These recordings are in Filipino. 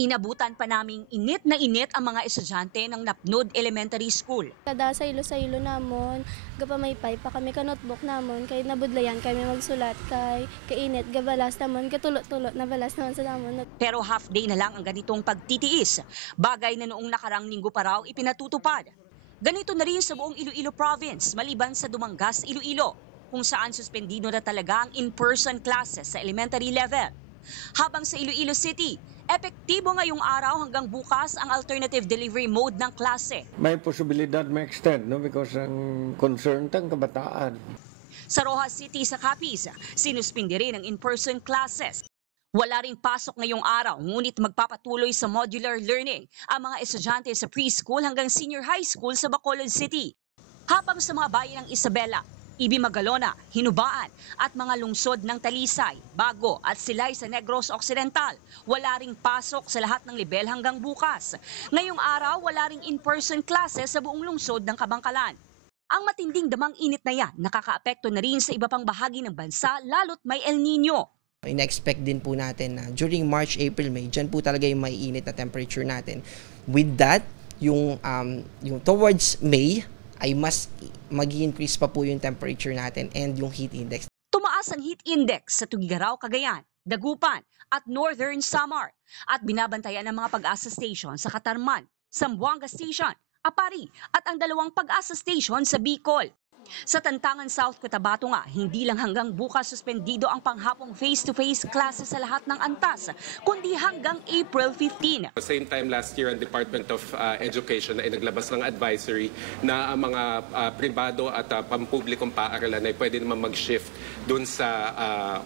Inabutan pa naming init na init ang mga estudyante ng Napnud Elementary School. Kada sa ilo namon, gapamaypay pa kami ka notebook namon, kay nabudlayan kami magsulat kay kainit, gabalas namon, katulot-tulot na balas naman sa namon. Pero half day na lang ang ganitong pagtitiis, bagay na noong nakarang linggo pa raw ipinatutupad. Ganito na rin sa buong Iloilo Province, maliban sa Dumangas, Iloilo, kung saan suspendido na talaga ang in-person classes sa elementary level. Habang sa Iloilo City, epektibo ngayong araw hanggang bukas ang alternative delivery mode ng klase. May posibilidad ma-extend, no? Because ang concern tang kabataan. Sa Rojas City sa Capiz, sinuspindi rin ang in-person classes. Wala ring pasok ngayong araw, ngunit magpapatuloy sa modular learning ang mga estudyante sa preschool hanggang senior high school sa Bacolod City. Habang sa mga bayan ng Isabela, Ibimagalona, Hinubaan at mga lungsod ng Talisay, Bago at Silay sa Negros Occidental, wala ring pasok sa lahat ng level hanggang bukas. Ngayong araw, wala ring in-person classes sa buong lungsod ng Kabangkalan. Ang matinding damang init na yan nakakaapekto na rin sa iba pang bahagi ng bansa lalo't may El Nino. Ina-expect din po natin na during March, April, May, dyan po talaga yung may init na temperature natin. With that, yung towards May, ay mas mag-increase pa po yung temperature natin and yung heat index. Tumaas ang heat index sa Tugigaraw, Cagayan, Dagupan at Northern Samar at binabantayan ng mga Pag-asa Station sa Katarman, Zamboanga Station, Apari at ang 2 Pag-asa Station sa Bicol. Sa Tantangan South Cotabato nga, hindi lang hanggang bukas suspendido ang panghapong face-to-face classes sa lahat ng antas, kundi hanggang April 15. At the same time last year, ang Department of Education ay naglabas ng advisory na ang mga pribado at pampublikong paaralan ay pwede naman mag-shift dun sa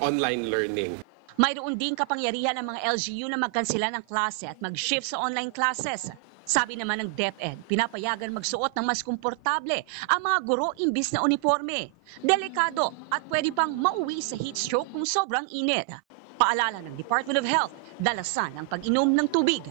online learning. Mayroon ding kapangyarihan ng mga LGU na magkansela ng klase at mag-shift sa online classes. Sabi naman ng DepEd, pinapayagan magsuot ng mas komportable ang mga guro imbis na uniforme. Delikado at pwede pang mauwi sa heat stroke kung sobrang init. Paalala ng Department of Health, dalasan ang pag-inom ng tubig.